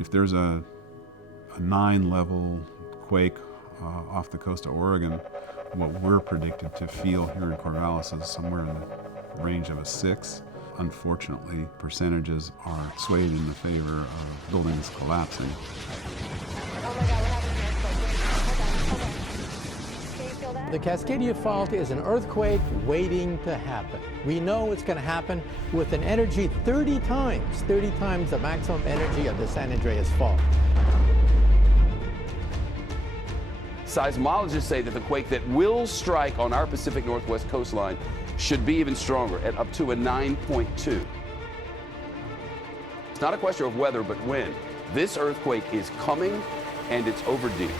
If there's a 9-level quake off the coast of Oregon, what we're predicted to feel here in Corvallis is somewhere in the range of a 6. Unfortunately, percentages are swayed in the favor of buildings collapsing. The Cascadia Fault is an earthquake waiting to happen. We know it's going to happen with an energy 30 times the maximum energy of the San Andreas Fault. Seismologists say that the quake that will strike on our Pacific Northwest coastline should be even stronger, at up to a 9.2. It's not a question of whether, but when. This earthquake is coming, and it's overdue.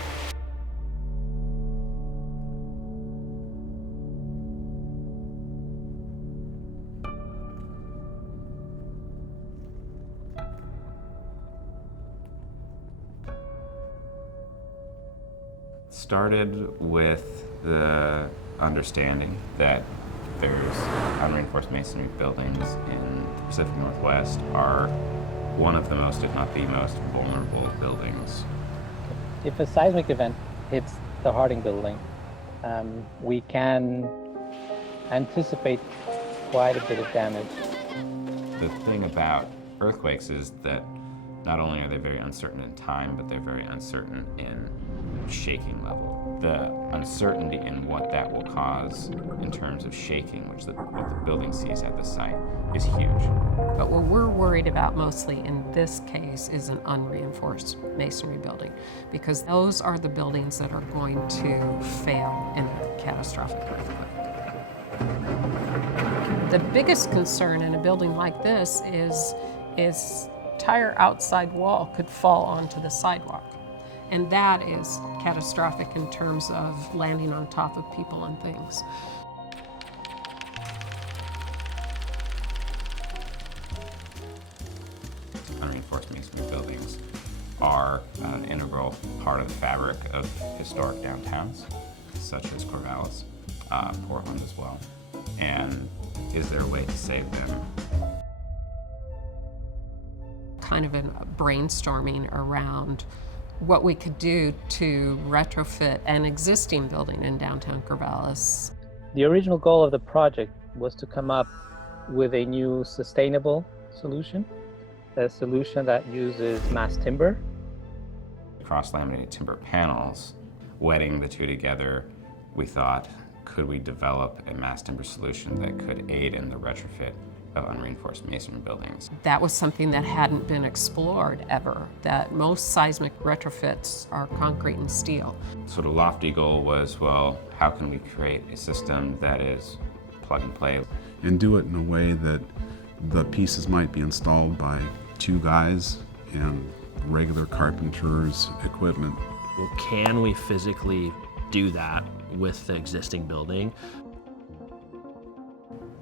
Started with the understanding that there's unreinforced masonry buildings in the Pacific Northwest are one of the most, if not the most, vulnerable buildings. If a seismic event hits the Harding building, we can anticipate quite a bit of damage. The thing about earthquakes is that not only are they very uncertain in time, but they're very uncertain in shaking level. The uncertainty in what that will cause in terms of shaking, what the building sees at the site, is huge. But what we're worried about mostly in this case is an unreinforced masonry building, because those are the buildings that are going to fail in a catastrophic earthquake. The biggest concern in a building like this is entire outside wall could fall onto the sidewalk. And that is catastrophic in terms of landing on top of people and things. Unreinforced masonry buildings are an integral part of the fabric of historic downtowns, such as Corvallis, Portland as well. And is there a way to save them? Kind of a brainstorming around what we could do to retrofit an existing building in downtown Corvallis. The original goal of the project was to come up with a new sustainable solution, a solution that uses mass timber. Cross-laminated timber panels, wedding the two together, we thought, could we develop a mass timber solution that could aid in the retrofit of unreinforced masonry buildings? That was something that hadn't been explored ever, that most seismic retrofits are concrete and steel. Sort of lofty goal was, well, how can we create a system that is plug and play? And do it in a way that the pieces might be installed by 2 guys and regular carpenter's equipment. Well, can we physically do that with the existing building?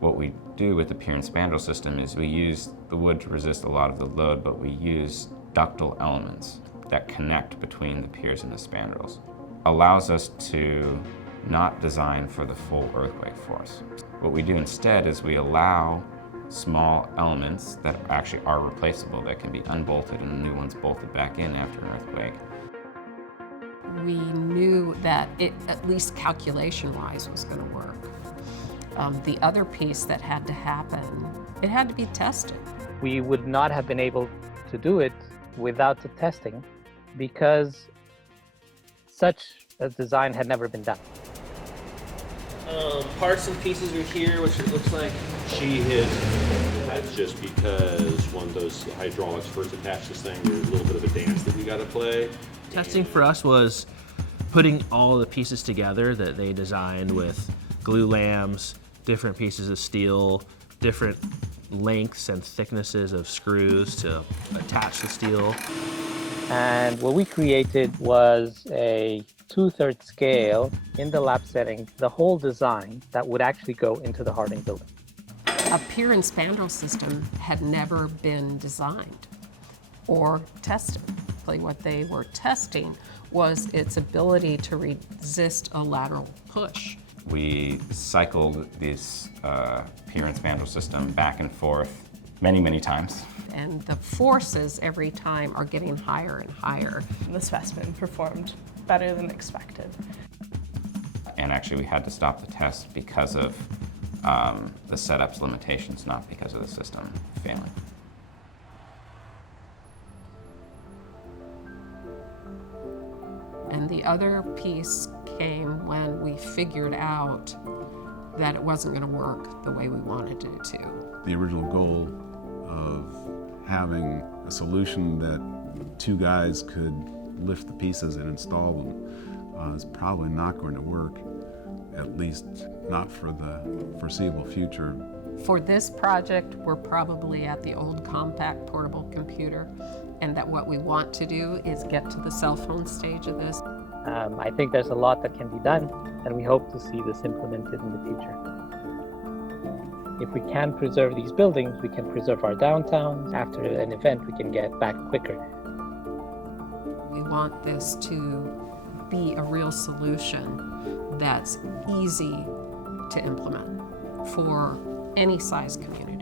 What we do with the Pier and Spandrel system is we use the wood to resist a lot of the load, but we use ductile elements that connect between the piers and the spandrels. Allows us to not design for the full earthquake force. What we do instead is we allow small elements that actually are replaceable, that can be unbolted and new ones bolted back in after an earthquake. We knew that it, at least calculation-wise, was going to work. The other piece that had to happen, it had to be tested. We would not have been able to do it without the testing because such a design had never been done. Parts and pieces are here, which it looks like. That's just because when those hydraulics first attach this thing, there's a little bit of a dance that we got to play. Testing for us was putting all the pieces together that they designed with glue lams, different pieces of steel, different lengths and thicknesses of screws to attach the steel. And what we created was a 2/3 scale in the lab setting, the whole design that would actually go into the Harding building. A pier and spandrel system had never been designed or tested. What they were testing was its ability to resist a lateral push. We cycled this pier and spandrel system back and forth many, many times. And the forces every time are getting higher and higher. The specimen performed better than expected. And actually we had to stop the test because of the setup's limitations, not because of the system failing. And the other piece came when we figured out that it wasn't going to work the way we wanted it to. The original goal of having a solution that two guys could lift the pieces and install them is probably not going to work, at least not for the foreseeable future. For this project, we're probably at the old compact portable computer, and that what we want to do is get to the cell phone stage of this. I think there's a lot that can be done, and we hope to see this implemented in the future. If we can preserve these buildings, we can preserve our downtown. After an event, we can get back quicker. We want this to be a real solution that's easy to implement for any size community.